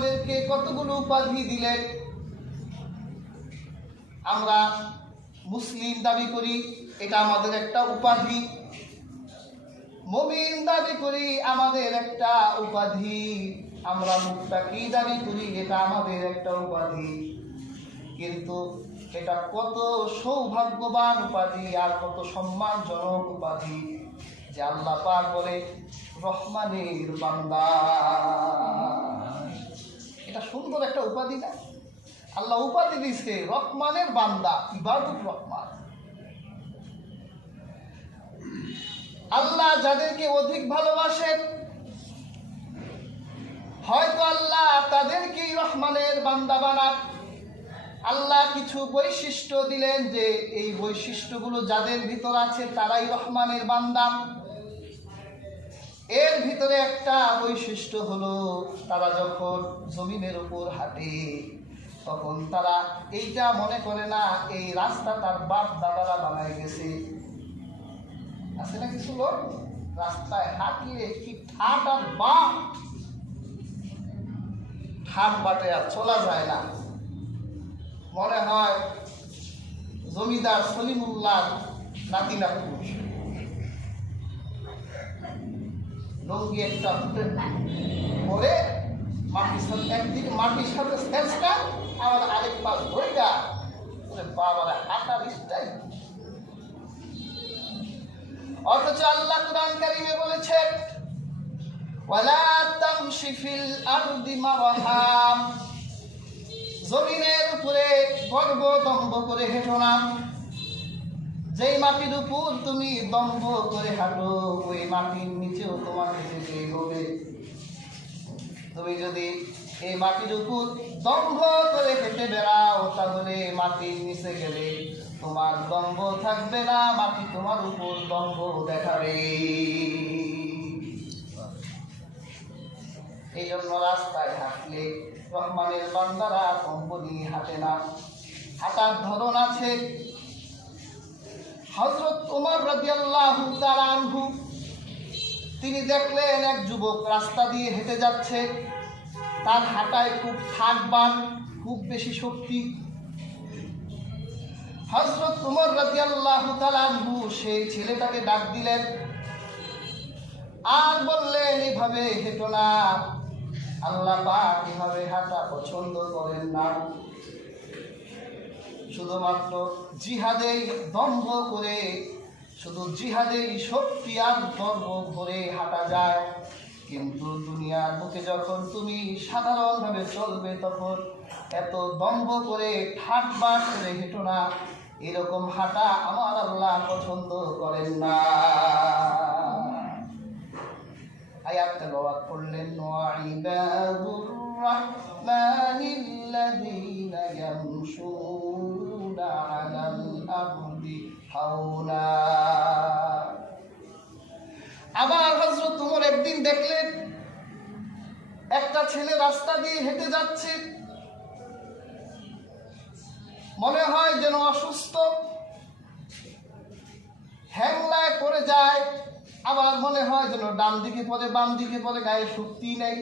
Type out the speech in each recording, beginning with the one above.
আমাদেরকে কতগুলো উপাধি দিলেন। আমরা মুসলিম দাবি করি, এটা আমাদের একটা উপাধি। মুমিন দাবি করি, আমাদের একটা উপাধি। আমরা মুত্তাকি দাবি করি, এটা আমাদের একটা উপাধি। কিন্তু এটা কত সৌভাগ্যবান উপাধি আর কত সম্মানজনক উপাধি যে আল্লাহ পাক বলে রহমানের বান্দা। এটা সুন্দর একটা উপাধি না? আল্লাহ উপাধি দিছে রহমানের বান্দা, ইবাদুর রহমান। আল্লাহ যাদেরকে অধিক ভালোবাসেন, হয়তো আল্লাহ তাদেরকেই রহমানের বান্দা বানান। আল্লাহ কিছু বৈশিষ্ট্য দিলেন যে এই বৈশিষ্ট্যগুলো যাদের ভিতর আছে তারাই রহমানের বান্দা। এর ভিতরে একটা বৈশিষ্ট্য হলো, তারা যখন জমিনের উপর হাঁটে তখন তারা এইটা মনে করে না এই রাস্তা তার বাপ দাদারা বানায় গেছে। আছে না কিছু লোক রাস্তায় হাঁটলে কি ঠাট আর বাপ, ঠাট বাটে আর চলা যায় না। মনে হয় জমিদার সলিমুল্লাহ নাতি নাতু। লঙ্গি একটা পরে মাটির সাথে একদিকে মাটির সাথে চেষ্টা, আবার আরেক পাশ ধৈরা বাবার হাঁটার স্টাইল। অথচ আল্লাহ কুরআন কারীমে বলেছেন ওয়ালা তামশি ফিল আরদি মারহা, জমিনের উপরে গর্ব দম্ভ করে হেঁটো না। যেই মাটির উপর তুমি দম্ভ করে হাঁটো ওই মাটির নিচেও তোমাকে যেতে হবে। তুমি যদি এই মাটির উপর দম্ভ করে হেঁটে বেড়াও তাহলে মাটির নিচে গেলে তোমার দম্ভ থাকবে না, মাটি তোমার উপর দম্ভ দেখাবে। এই জন্য রাস্তায় হাঁটলে রহমানের বান্দারা দম্ভ নিয়ে হাঁটে না, হাঁটার ধরন আছে। হযরত ওমর রাদিয়াল্লাহু তাআলা আনহু তিনি দেখলেন এক যুবক রাস্তা দিয়ে হেঁটে যাচ্ছে, তার হাঁটায় খুব ঠাকবান, খুব বেশি শক্তি। হযরত ওমর রাদিয়াল্লাহু তাআলা আনহু সেই ছেলেটাকে ডাক দিলেন আর বললেন এভাবে হেঁটো না, আল্লাহ পাক এভাবে হাঁটা পছন্দ করেন না। শুধুমাত্র জিহাদেই দম্ভ করে, শুধু জিহাদেই শক্তি আর গর্ব করে হাঁটা যায়, কিন্তু দুনিয়ার বুকে যখন তুমি সাধারণভাবে চলবে তখন এত দম্ভ করে ঠাটবাট করে হেঁটো না। এরকম হাঁটা আমার আল্লাহ পছন্দ করেন না। আয়াত তেলাওয়াত করলেন ওয়াইবাদুর রাহমানিল্লাযীনা ইয়ামশুনা আলাল আরদি হাওনা। আবার হযরত ওমর একদিন দেখলেন একটা ছেলে রাস্তা দিয়ে হেঁটে যাচ্ছে, মনে হয় যেন অসুস্থ, হ্যাংলায় পড়ে যায়, আবার মনে হয় যেন ডান দিকে পড়ে বাম দিকে পড়ে, গায়ে শক্তি নেই।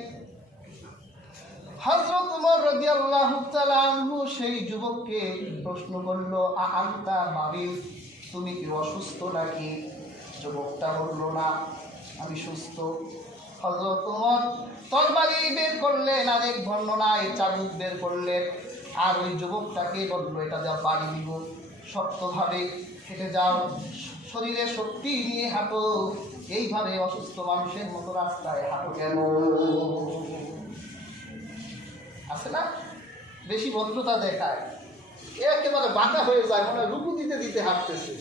হযরত ওমর রাদিয়াল্লাহু তাআলা আনহু সেই যুবককে প্রশ্ন করল আনতা মারিদ, তুমি কি অসুস্থ নাকি? যুবকটা বলল না আমি সুস্থ। হযরত ওমর তরবারি বের করলেন, আরেক বর্ণনায় চাবুক বের করলেন, আর ওই যুবকটাকে বলল এটা যা বাড়ি দিব, শক্তভাবে হেঁটে যাও, শরীরে শক্তি নিয়ে হাঁটো, এইভাবে অসুস্থ মানুষের মতো রাস্তায় হাঁটো কেন? আছে না বেশি ভদ্রতা দেখায়, একেবারে বাঁকা হয়ে যায়, মনে হয় রুকু দিতে দিতে হাঁটতেছে।